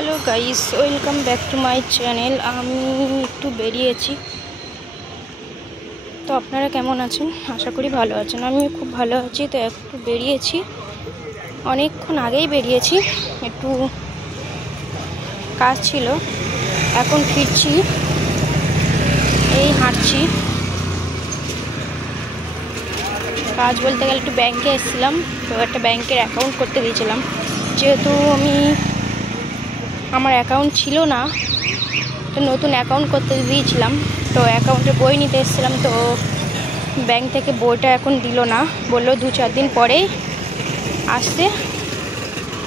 Hello guys, welcome back to my channel. আমি একটু বেরিয়েছি, তো আপনারা কেমন আছেন? আশা করি ভালো আছেন। আমিও খুব ভালো আছি। তো একটু বেরিয়েছি, অনেকক্ষণ আগেই বেরিয়েছি, একটু কাজ ছিল। এখন ফিরছি, এই হাঁটছি। কাজ বলতে গেলে একটু ব্যাংকে এসেছিলাম, তো একটা ব্যাংকের অ্যাকাউন্ট করতে গিয়েছিলাম। যেহেতু আমার অ্যাকাউন্ট ছিল না, তো নতুন অ্যাকাউন্ট করতে দিয়েছিলাম, তো অ্যাকাউন্টে বই নিতে এসেছিলাম। তো ব্যাংক থেকে বইটা এখন দিল না, বললো 2-4 দিন পরেই আসতে।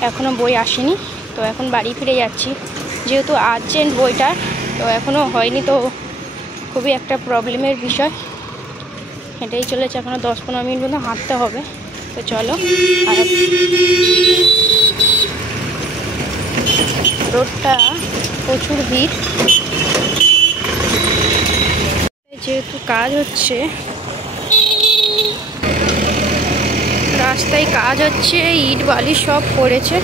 এখনও বই আসেনি, তো এখন বাড়ি ফিরে যাচ্ছি। যেহেতু আর্জেন্ট বইটা, তো এখনও হয়নি, তো খুবই একটা প্রবলেমের বিষয়। হেঁটেই চলেছে, এখনও 10-15 মিনিট মতো হাঁটতে হবে। তো চলো। আর রোডটা প্রচুর ভিড়, যেহেতু কাজ হচ্ছে, রাস্তায় কাজ হচ্ছে, ইট বালি সব পড়েছে।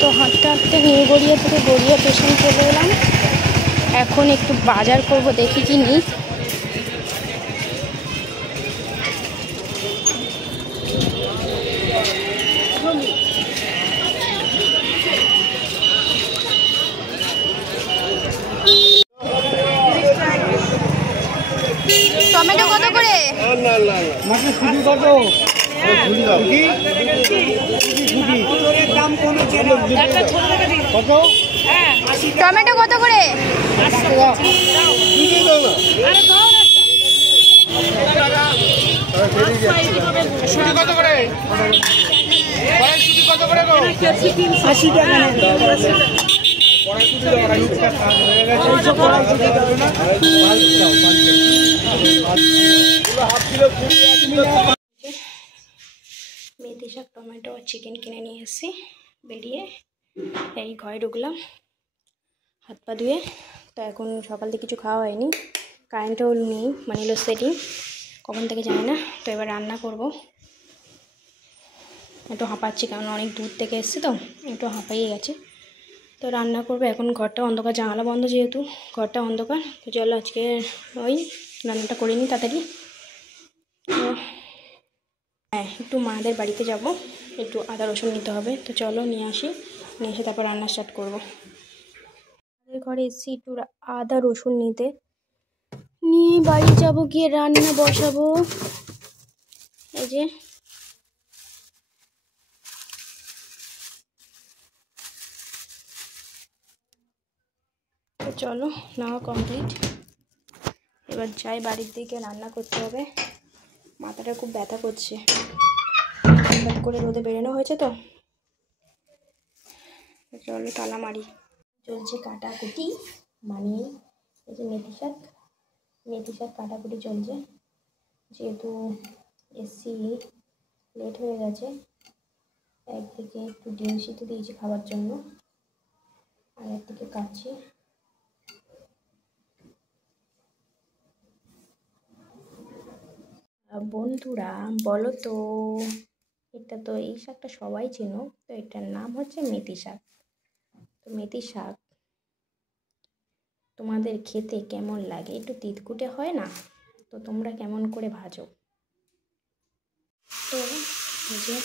তো হাঁটতে হাঁটতে নিউ গড়িয়া থেকে গড়িয়া স্টেশন চলে এলাম। এখন একটু বাজার করব, দেখি কি নিই। টমেটো কত করে? টমেটো কত করে? মেথি শাক, টমেটো আর চিকেন কিনে নিয়ে এসেছি। বেরিয়ে এই ঘরে ঢুকলাম হাত পা ধুয়ে। তো এখন সকাল থেকে কিছু খাওয়া হয়নি, কারেন্টও নেই, মানে লোডশেডিং কখন থেকে জানি না। তো এবার রান্না করব। একটু হাঁপাচ্ছি, কারণ অনেক দূর থেকে এসেছি, তো একটু হাঁপাইয়ে গেছে। তো রান্না করবো। এখন ঘরটা অন্ধকার, জানালা বন্ধ, যেহেতু ঘরটা অন্ধকার। তো চলো আজকে ওই রান্নাটা করে নিই তাড়াতাড়ি। তো হ্যাঁ, একটু মাদের বাড়িতে যাব, একটু আদা রসুন নিতে হবে। তো চলো নিয়ে আসি, নিয়ে এসে তারপর রান্না স্টার্ট করবো। আমাদের ঘরে এসেছি একটু আদা রসুন নিতে, নিয়ে বাড়ি যাব, গিয়ে রান্না বসাবো। এই যে চলো, নেওয়া কমপ্লিট। এবার যাই বাড়ির দিকে, রান্না করতে হবে। মাথাটা খুব ব্যথা করছে, করে রোদে বেরোনো হয়েছে। তো চলো তালা মারি। চলছে কাটাকুটি, মানে এই যে মেথি শাক কাটাকুটি চলছে। যেহেতু এসছি লেট হয়ে গেছে, একদিকে একটু ডিম সিদ্ধ দিয়েছি খাবার জন্য, আর একদিকে কাটছি। বন্ধুরা বলো তো, এই শাকটা সবাই চেনো, তো এটার নাম হচ্ছে মেথি শাক। তো মেথি শাক তোমাদের খেতে কেমন লাগে? একটু তিতকুটে হয় না? তো তোমরা কেমন করে ভাজো? তো এই যে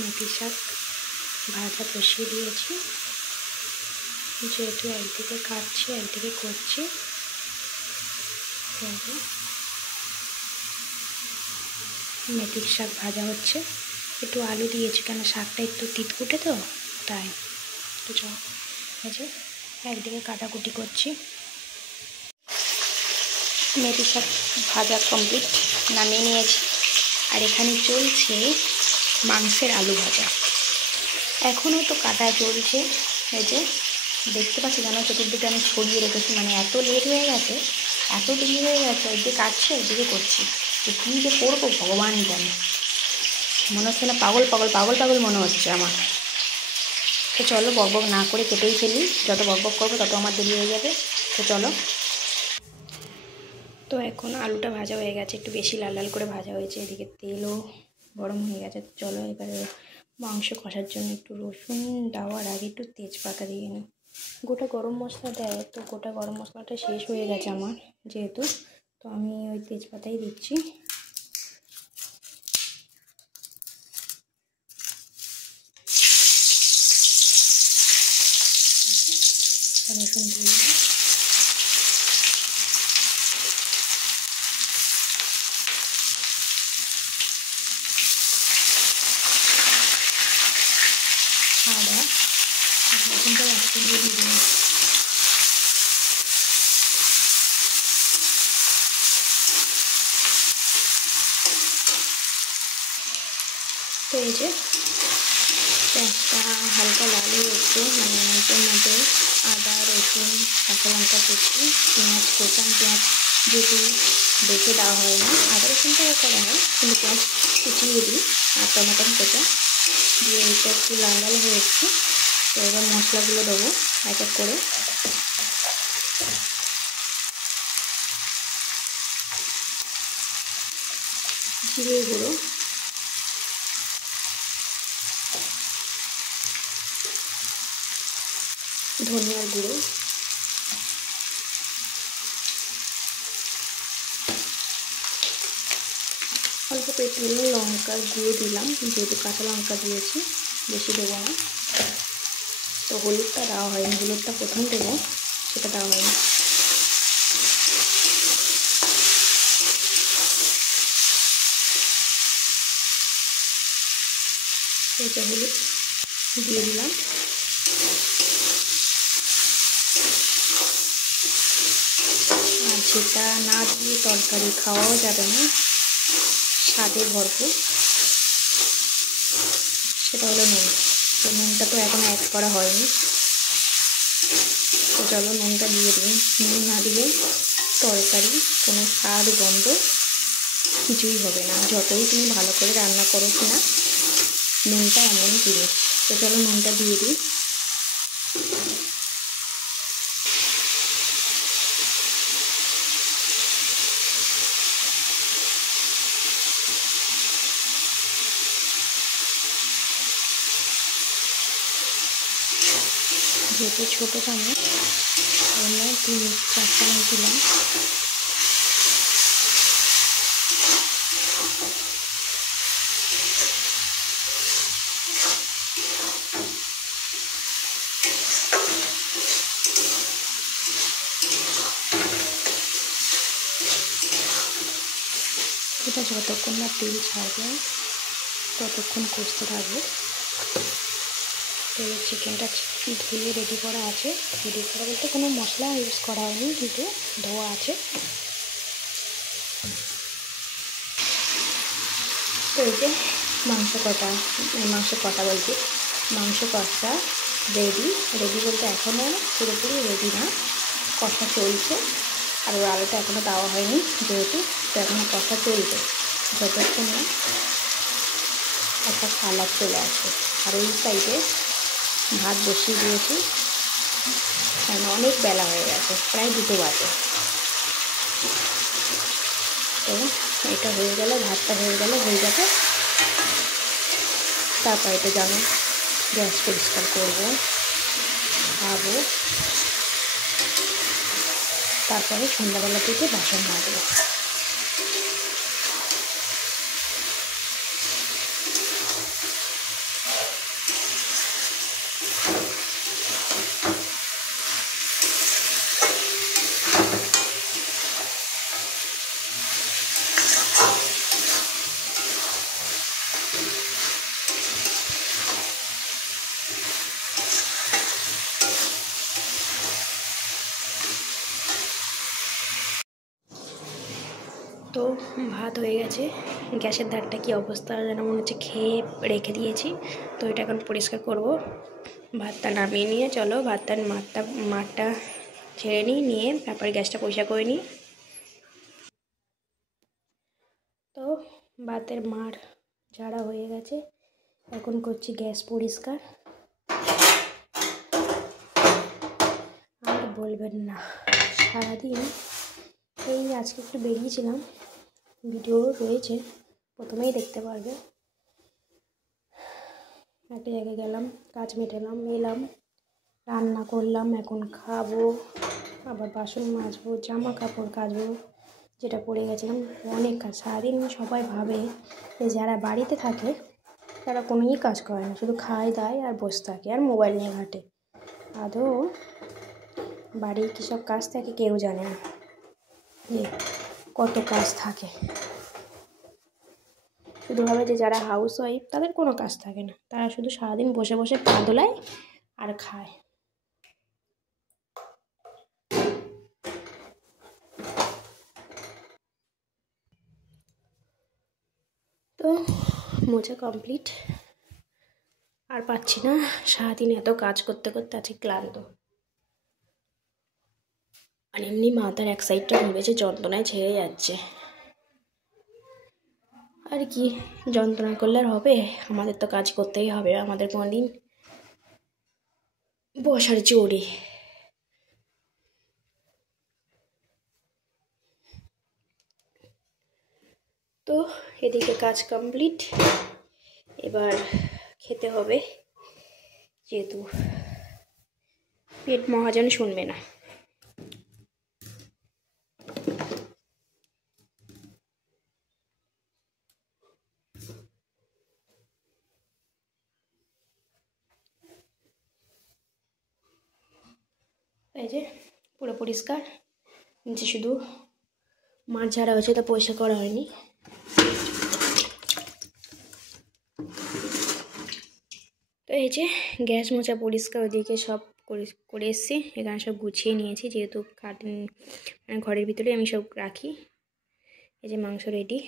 মেথি শাক ভাজা বসিয়ে দিয়েছি, যেহেতু একদিকে কাটছি একদিকে করছি। মেথির শাক ভাজা হচ্ছে, একটু আলু দিয়েছি, কেন শাকটা একটু তিতকুটে তো তাই। তো এই যে একদিকে কাটাকুটি করছি। মেথি শাক ভাজা কমপ্লিট, নামিয়ে নিয়েছি। আর এখানে চলছে মাংসের আলু ভাজা, এখনও তো কাটা চলছে। এই যে দেখতে পাচ্ছি, যেন চতুর্দিকে আমি ছড়িয়ে রেখেছি, মানে এত লেট হয়ে গেছে, এত দেরি হয়ে গেছে। একদিকে কাটছি একদিকে করছি, তো কী যে করবো ভগবান জানে। মনে হচ্ছে না পাগল মনে হচ্ছে আমার। তো চলো বকবক না করে কেটেই ফেলি, যত বকবক করবো তত আমার দেরি হয়ে যাবে। তো চলো। তো এখন আলুটা ভাজা হয়ে গেছে, একটু বেশি লাল লাল করে ভাজা হয়েছে। এদিকে তেলও গরম হয়ে গেছে। চলো এবারে মাংস কষার জন্য একটু রসুন দেওয়ার আগে একটু তেজপাতা দিয়ে নিই। গোটা গরম মশলা দেয়, তো গোটা গরম মশলাটা শেষ হয়ে গেছে আমার যেহেতু, তো আমি ওই তেজপাতাই দিচ্ছি। রসুন দিয়ে দিই। আদা রসুনটা একটু দিয়ে দিই। তো এই যে পেঁয়াজটা হালকা লাল হয়ে একটু মানে এর মধ্যে আদা রসুন কাঁচা লঙ্কা কুচি পেঁয়াজ কোচান পেঁয়াজ যেহেতু বেটে দেওয়া হয় না, আদা রসুনটাও করা হয় কিন্তু পেঁয়াজ কুচিয়ে দিই আর টমেটো কোচা দিয়ে এটা একটু লাল লাল হয়ে এসছে। তো এবার মশলাগুলো দেবো এক এক করে। জিরে গুঁড়ো, ধনিয়ার গুঁড়ো, অল্প পেটে লঙ্কার গুঁড়ো দিলাম যেহেতু কাঁচা লঙ্কা দিয়েছি, বেশি দেবো না। তো হলুদটা দেওয়া হয়নি, হলুদটা প্রথম দেবো, সেটা দেওয়া হয়নি। এটা হলুদ দিয়ে দিলাম। আর যেটা না দিয়ে তরকারি খাওয়াও যাবে না, স্বাদে ভরপুর, সেটা হলো নুন। তো নুনটা তো এখন অ্যাড করা হয়নি, তো চলো নুনটা দিয়ে দিই। নুন না দিলে তরকারি কোনো স্বাদ গন্ধ কিছুই হবে না, যতই তুমি ভালো করে রান্না করো কিনা নুনটা এমন জিনিস। তো চলো নুনটা দিয়ে দিই। যেহেতু ছোটো চামচ আমরা 3-4 চামচ দিলাম। এটা যতক্ষণ না তেল ছাড়বে ততক্ষণ কষতে থাকবে। তো চিকেনটা ধুয়ে রেডি করা আছে, রেডি করা বলতে কোনো মশলা ইউজ করা হয়নি কিন্তু ধোয়া আছে। তো এই যে মাংস কষা বলছি মাংস কষা রেডি বলতে এখনও পুরোপুরি রেডি না, কষা চলছে। আর ওর আলুটা এখনও দেওয়া হয়নি যেহেতু, তো এখনও কষা চলবে যতক্ষণ না একটা কালার চলে আসে। আর ওই সাইডে ভাত বসিয়ে দিয়েছি, কারণ অনেক বেলা হয়ে গেছে, প্রায় 2টো বাজে। তো এটা হয়ে গেলে ভাতটা হয়ে যাবে। তারপর এটা জানো গ্যাস পরিষ্কার করবো, খাবো, তারপরে সন্ধ্যাবেলা থেকে বাসন মাজবো। তো ভাত হয়ে গেছে, গ্যাসের ধারটা কি অবস্থা যেন মনে হচ্ছে খেয়ে রেখে দিয়েছি। তো এটা এখন পরিষ্কার করব। ভাতটা নামিয়ে নিয়ে চলো ভাতটার মাঠটা ছেড়ে নিয়ে তারপরে গ্যাসটা পরিষ্কার করে নিই। তো ভাতের মার ঝাড়া হয়ে গেছে, এখন করছি গ্যাস পরিষ্কার। আর বলবেন না, সারাদিন এই আজকে একটু বেরিয়েছিলাম, ভিডিও রয়েছে প্রথমেই দেখতে পারবে। একটা জায়গায় গেলাম, কাজ মেটালাম, এলাম, রান্না করলাম, এখন খাবো, আবার বাসন মাজবো, জামা কাপড় কাচবো, যেটা পড়ে গেছিলাম। অনেক কাজ। সারাদিন সবাই ভাবে যে যারা বাড়িতে থাকে তারা কোনোই কাজ করে না, শুধু খায় দায় আর বসে থাকে আর মোবাইল নিয়ে ঘাঁটে। আদৌ বাড়ির কী সব কাজ থাকে কেউ জানে না, যে কত কাজ থাকে। শুধু ভাবে যে যারা হাউস ওয়াইফ তাদের কোনো কাজ থাকে না, তারা শুধু সারাদিন বসে বসে পা দোলায় আর খায়। তো মোছা কমপ্লিট, আর পাচ্ছি না, সারাদিন এত কাজ করতে করতে আছি ক্লান্ত। আর এমনি মাথার এক সাইডটা ভেবেছে যন্ত্রণায় ছেড়ে যাচ্ছে। আর কি যন্ত্রণা করলে আর হবে, আমাদের তো কাজ করতেই হবে, আমাদের কোনোদিন বসার জোরে। তো এদিকে কাজ কমপ্লিট, এবার খেতে হবে, যেহেতু পেট মহাজন শুনবে না। এই যে পুরো পরিষ্কার, নিচে শুধু মাছ ঝাড়া হয়েছে, তা পরিষ্কার করা হয়নি। তো এই যে গ্যাস মোছা পরিষ্কার, ওদিকে সব করে এসছি, এখানে সব গুছিয়ে নিয়েছি, যেহেতু মানে ঘরের ভিতরে আমি সব রাখি। এই যে মাংস রেডি,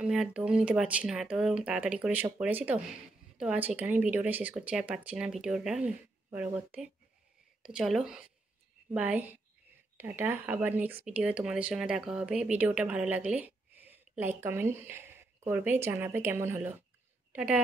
আমি আর দম নিতে পারছি না, এত তাড়াতাড়ি করে সব করেছি। তো আজ এখানেই ভিডিওটা শেষ করছি, আর পাচ্ছি না ভিডিওটা বড় করতে। তো চলো, বাই, টাটা, আবার নেক্সট ভিডিওয়ে তোমাদের সঙ্গে দেখা হবে। ভিডিওটা ভালো লাগলে লাইক কমেন্ট করবে, জানাবে কেমন হলো। টাটা।